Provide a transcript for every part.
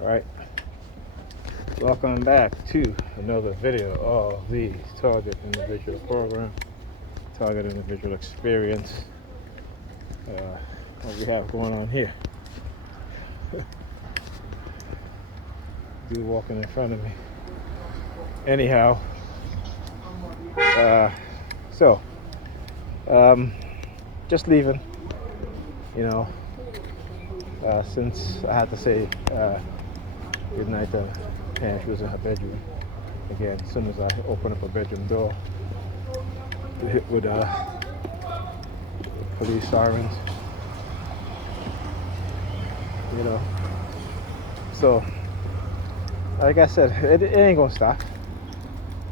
Alright, welcome back to another video of the Target Individual Program, Target Individual Experience. What we have going on here. Dude walking in front of me. Anyhow, just leaving, since I had to say good night to her. She was in her bedroom. Again, as soon as I open up her bedroom door, we hit with police sirens. So like I said, it ain't gonna stop.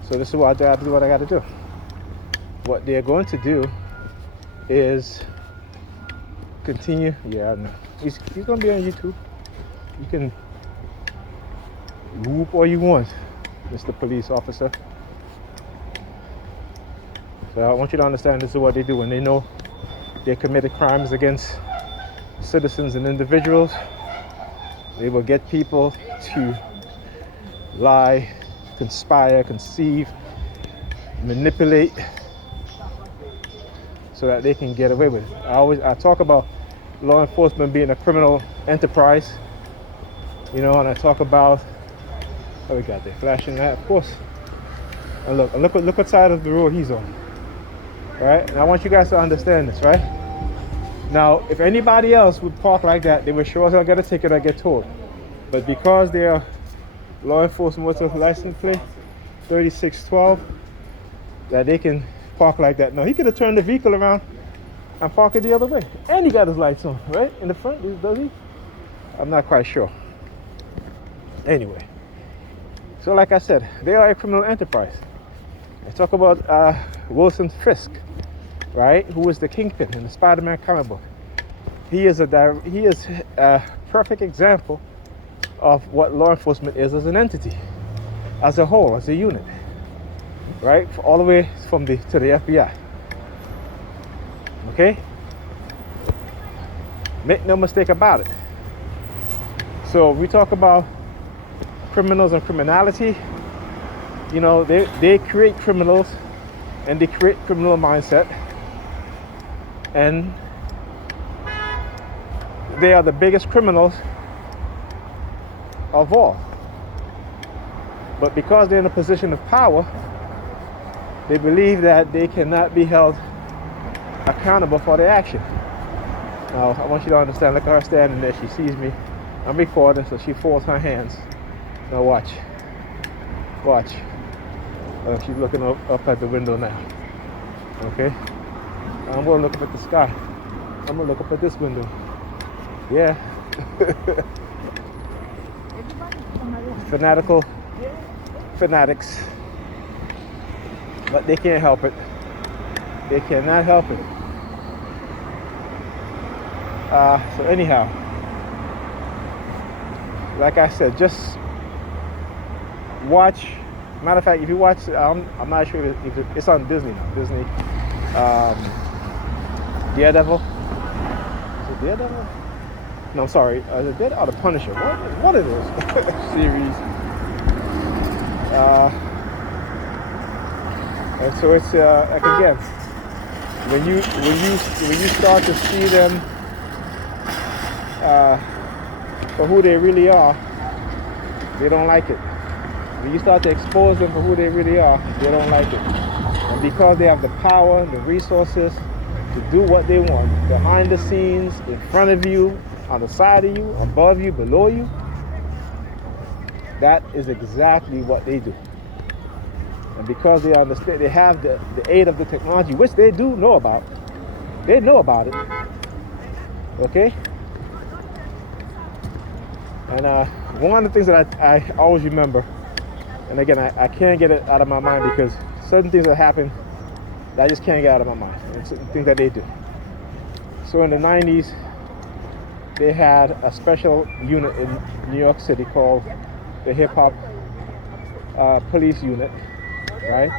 So this is what I have to do. What I got to do. What they're going to do is continue. Yeah, I know. He's gonna be on YouTube. You can whoop all you want, Mr. Police Officer. So I want you to understand this is what they do when they know they committed crimes against citizens and individuals. They will get people to lie, conspire, conceive, manipulate, so that they can get away with it. I talk about law enforcement being a criminal enterprise, and I talk about, we got there, flashing that, of course. And look what side of the road he's on. All right, and I want you guys to understand this, right? Now, if anybody else would park like that, they would sure as hell get a ticket or get towed. But because they are law enforcement with a license plate 3612, that they can park like that. Now, he could have turned the vehicle around and park it the other way. And he got his lights on, right? In the front, does he? I'm not quite sure. Anyway, so like I said, they are a criminal enterprise. I talk about Wilson Fisk, right? Who is the kingpin in the Spider-Man comic book. He is a perfect example of what law enforcement is as an entity, as a whole, as a unit, right? All the way from to the FBI. Okay? Make no mistake about it. So we talk about criminals and criminality. They create criminals and they create criminal mindset, and they are the biggest criminals of all. But because they're in a position of power, they believe that they cannot be held accountable for their action. Now, I want you to understand, look at her standing there. She sees me. I'm recording, so she folds her hands. Now watch. She's looking up at the window now. Okay? I'm going to look up at the sky. I'm going to look up at this window. Yeah. Fanatics. But they can't help it. They cannot help it. So anyhow, like I said, just watch. Matter of fact, if you watch, I'm not sure if it's on Disney now. Disney, Daredevil. Is it Daredevil? No, I'm sorry. Is it Daredevil or The Punisher? What it is? Series. And so it's like again, when you start to see them for who they really are, they don't like it. When you start to expose them for who they really are, they don't like it. And because they have the power, the resources to do what they want, behind the scenes, in front of you, on the side of you, above you, below you, that is exactly what they do. And because they understand, they have the aid of the technology, which they do know about. They know about it. Okay? And one of the things that I always remember, and again, I can't get it out of my mind because certain things that happen that I just can't get out of my mind. And certain things that they do. So in the 90s, they had a special unit in New York City called the Hip Hop Police Unit, right?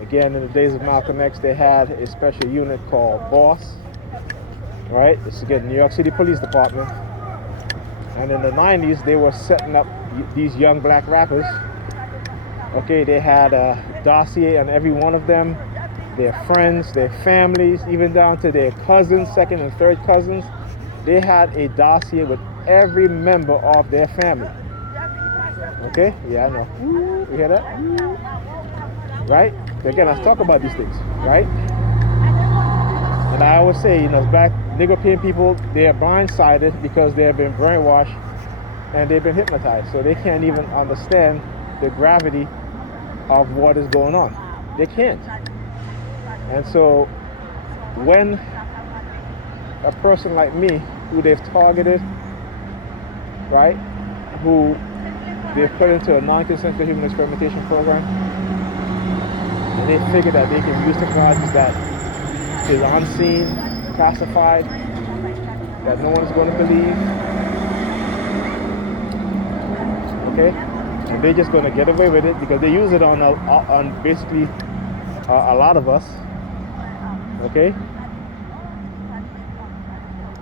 Again, in the days of Malcolm X, they had a special unit called BOSS, right? This is again New York City Police Department. And in the 90s, they were setting up these young black rappers. Okay, they had a dossier on every one of them, their friends, their families, even down to their cousins, second and third cousins. They had a dossier with every member of their family. Okay, yeah, I know. You hear that? Right? Again, let's talk about these things, right? And I always say, you know, black Negropean people, they are blindsided because they have been brainwashed and they've been hypnotized. So they can't even understand the gravity of what is going on. They can't. And so when a person like me, who they've targeted, right, who they've put into a non-consensual human experimentation program, and they figure that they can use technologies that is unseen, classified, that no one is going to believe, okay, and they're just going to get away with it because they use it on basically a lot of us, okay.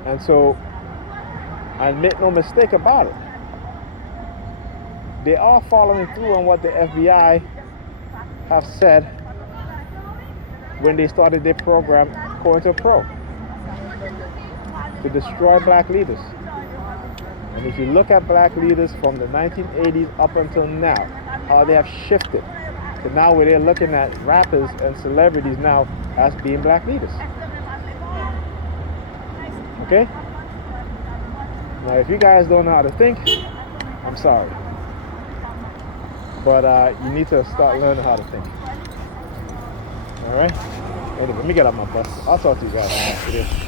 And so, and make no mistake about it, they are following through on what the FBI have said when they started their program, Coercive Pro, to destroy black leaders. And if you look at black leaders from the 1980s up until now, how they have shifted to now where they're looking at rappers and celebrities now as being black leaders. Okay? Now, if you guys don't know how to think, I'm sorry. But you need to start learning how to think. All right? Anyway, let me get out my bus. I'll talk to you guys after this.